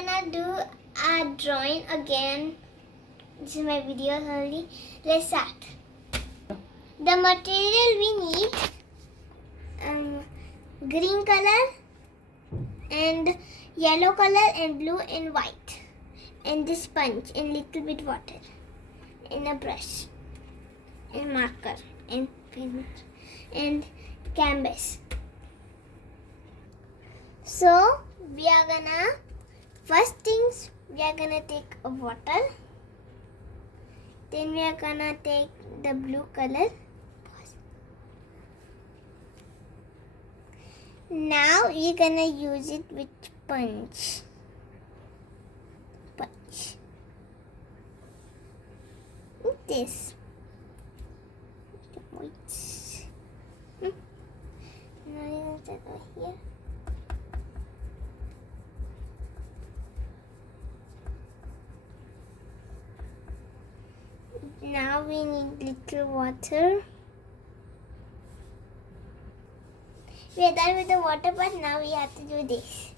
gonna do a drawing again. This is my video only. Let's start. The material we need green color and yellow color and blue and white, and this sponge and little bit water and a brush and marker and pen and canvas. So we are gonna first things we are gonna take a water, then we are gonna take the blue color. Now we're gonna use it with sponge. This. Wait. Now you're gonna set over here. Now we need little water. We are done with the water part. Now we have to do this.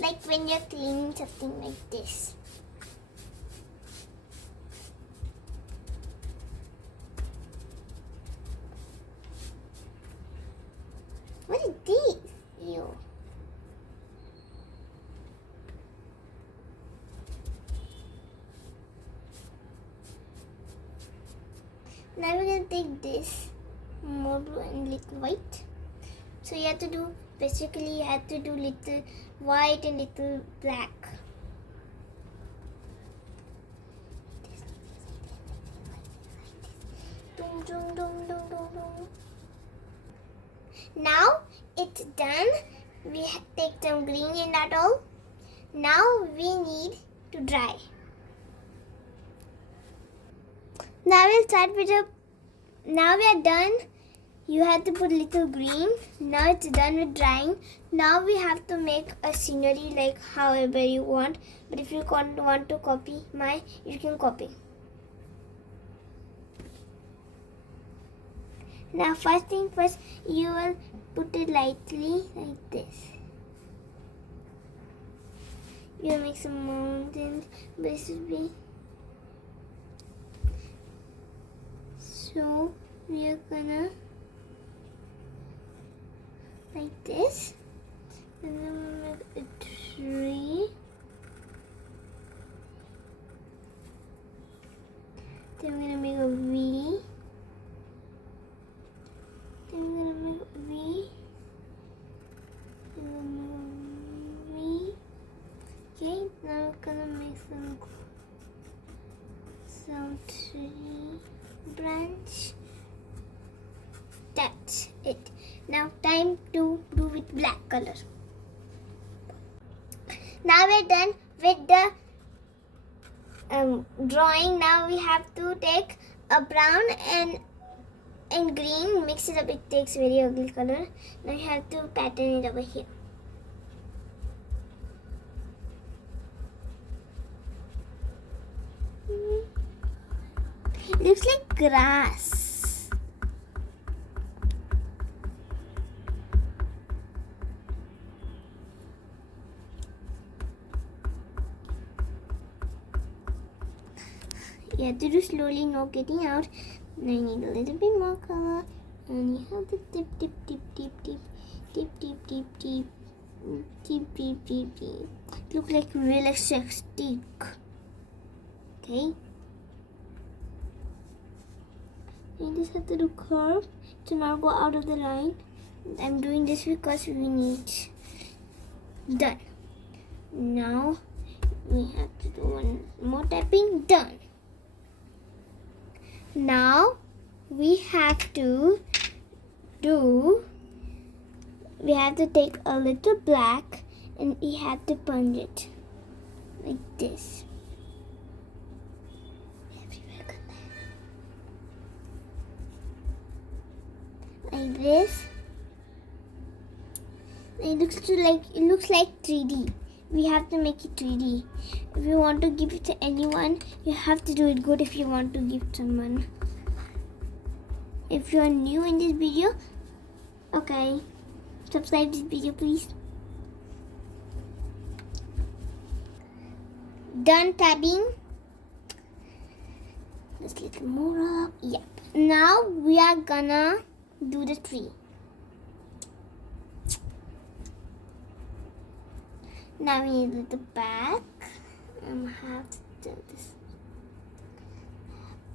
Like when you're cleaning something like this. What is this? Ew. Now we're gonna take this more blue and little white. So you have to do, basically you have to do little white and little black. Now it's done. We take some green and that all. Now we need to dry. Now we'll start with the. Now we are done. You have to put little green. Now it's done with drying. Now we have to make a scenery like however you want. But if you want to copy my, you can copy. Now first thing first, you will put it lightly like this. You will make some mountains. This will be. So we are gonna like this, and then we'll make a tree. Then we're gonna make a V. Then we're gonna make a V. Then we're gonna make a V. Okay, now we're gonna make some tree branch. That's it. Now time to do with black color. Now we're done with the drawing. Now we have to take a brown and green, mix it up. It takes very ugly color. Now you have to pattern it over here. It looks like grass. You have to do slowly, not getting out. Now you need a little bit more color. And you have to dip, dip, dip, dip, dip, dip, dip, dip, dip, dip, dip, dip, dip. Look like realistic stick. Okay. You just have to do curve to not go out of the line. I'm doing this because we need done. Now we have to do one more tapping. Done. Now we have to take a little black and we have to punch it like this. Like this. It looks like 3D. We have to make it 3D. If you want to give it to anyone, you have to do it good if you want to give someone. If you are new in this video, okay, subscribe this video please. Done tabbing. Just a little more up. Yep. Now we are gonna do the tree. Now we need the back. Have to do this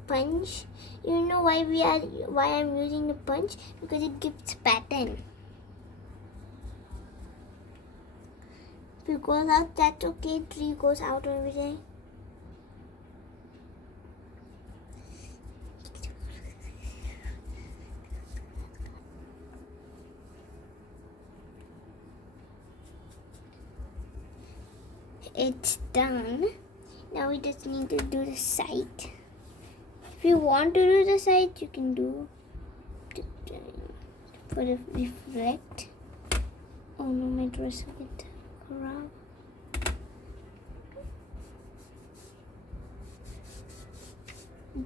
punch. You know why I'm using the punch? Because it gives pattern. If it goes out, that's okay. Tree goes out every day. It's done. Now we just need to do the side. If you want to do the side, you can do for the reflect. Oh no, my dress will get around.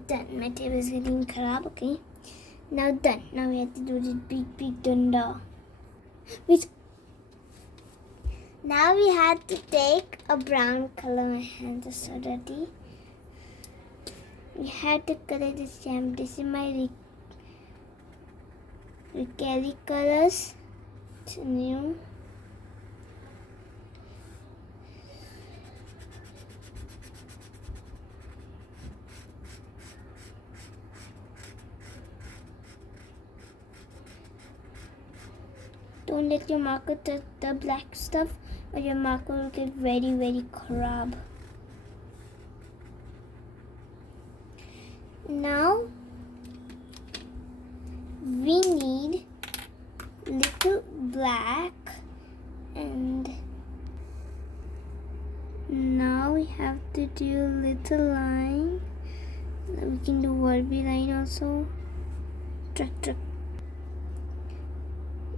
Done. My table is getting kharab. Okay. Now done. Now we have to do this big dunda. Which now we had to take a brown color. My hands are so dirty. We had to color this jam. This is my Acrylic colors. It's new. Don't let your marker touch the black stuff, or your marker will get very kharab. Now we need little black, and now we have to do little line. We can do Warby line also. Truck.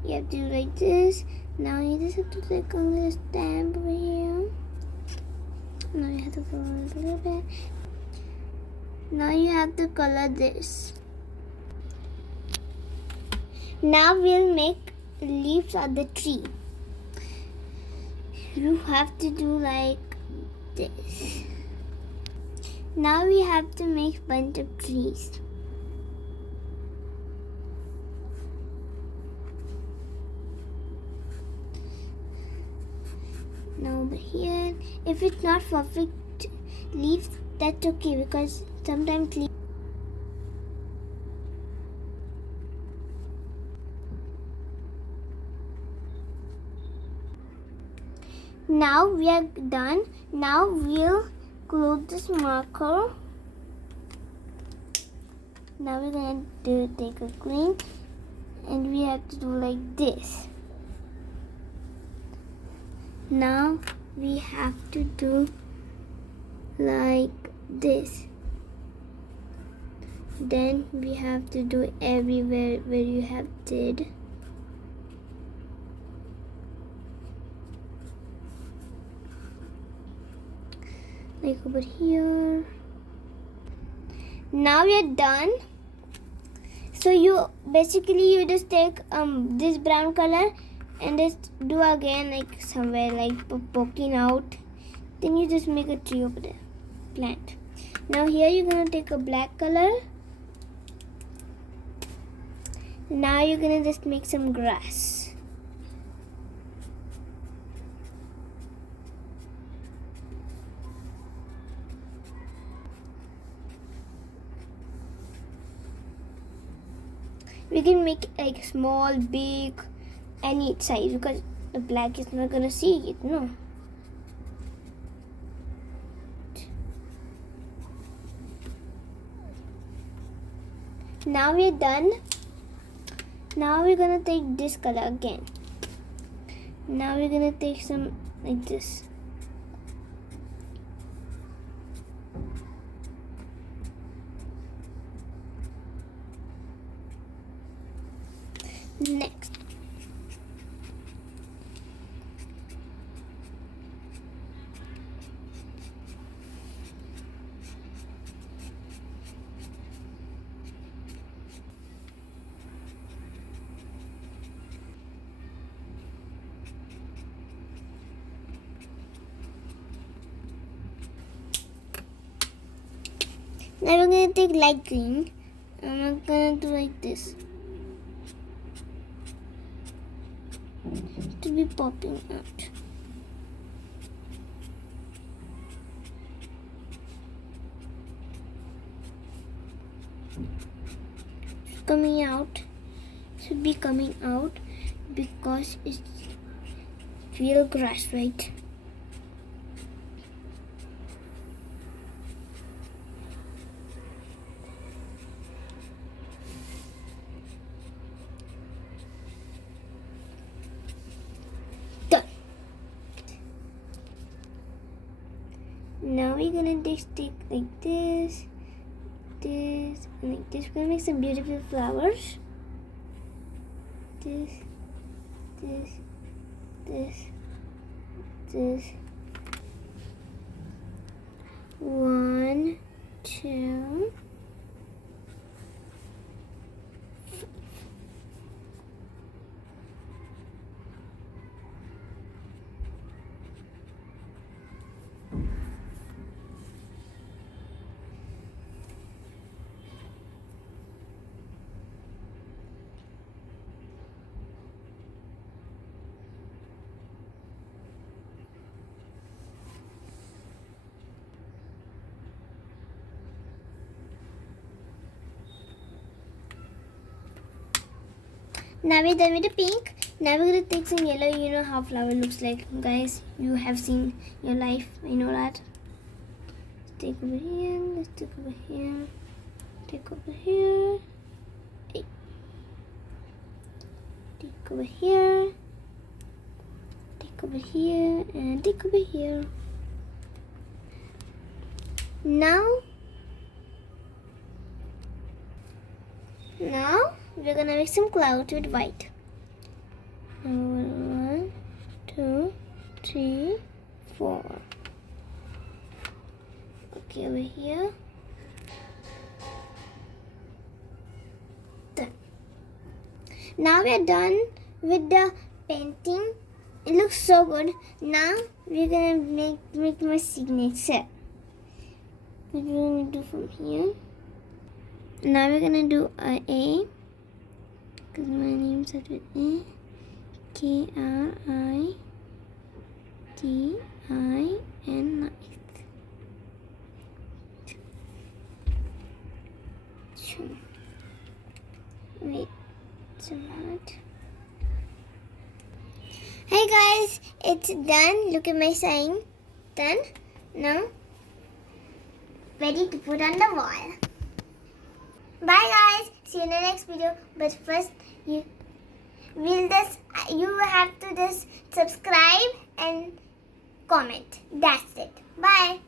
You have to do like this. Now you just have to take a little stamp over here. Now you have to follow a little bit. Now you have to color this. Now we'll make leaves of the tree. You have to do like this. Now we have to make bunch of trees. Now over here, if it's not perfect leaves, that's okay, because sometimes leaves. Now we are done. Now we'll close this marker. Now we're going to take a green, and we have to do like this. Now we have to do like this. Then we have to do everywhere where you have did. Like over here. Now we are done. So you just take this brown color and just do again like somewhere like poking out. Then you just make a tree over there. Plant. Now here you're gonna take a black color. Now you're gonna just make some grass. We can make like small, big, any size, because the black is not gonna see it, no. Now we're done. Now we're gonna take this color again. Now we're gonna take some like this. Next. Now we're gonna take light green and we're gonna do like this to be popping out. Coming out, should be coming out because it's real grass, right? Done. Now we're gonna just take like this, and like this. We're gonna make some beautiful flowers. This. One, two. Now we're done with the pink. Now we're gonna take some yellow. You know how flower looks like, guys. You have seen your life. I know that. Let's take over here. Let's take over here. Take over here. Hey. Take over here. Take over here and take over here. Now we're gonna make some clouds with white. 1, 2, 3, 4. Okay, over here. Done. Now we're done with the painting. It looks so good. Now we're gonna make my signature. What we're gonna do from here. Now we're gonna do A. Because my name starts with A. K-R-I-T-I-N. Wait, some hard. Hey guys, it's done. Look at my sign. Done. Now, ready to put on the wall. Bye guys. See you in the next video. But first, you have to just subscribe and comment. That's it. Bye.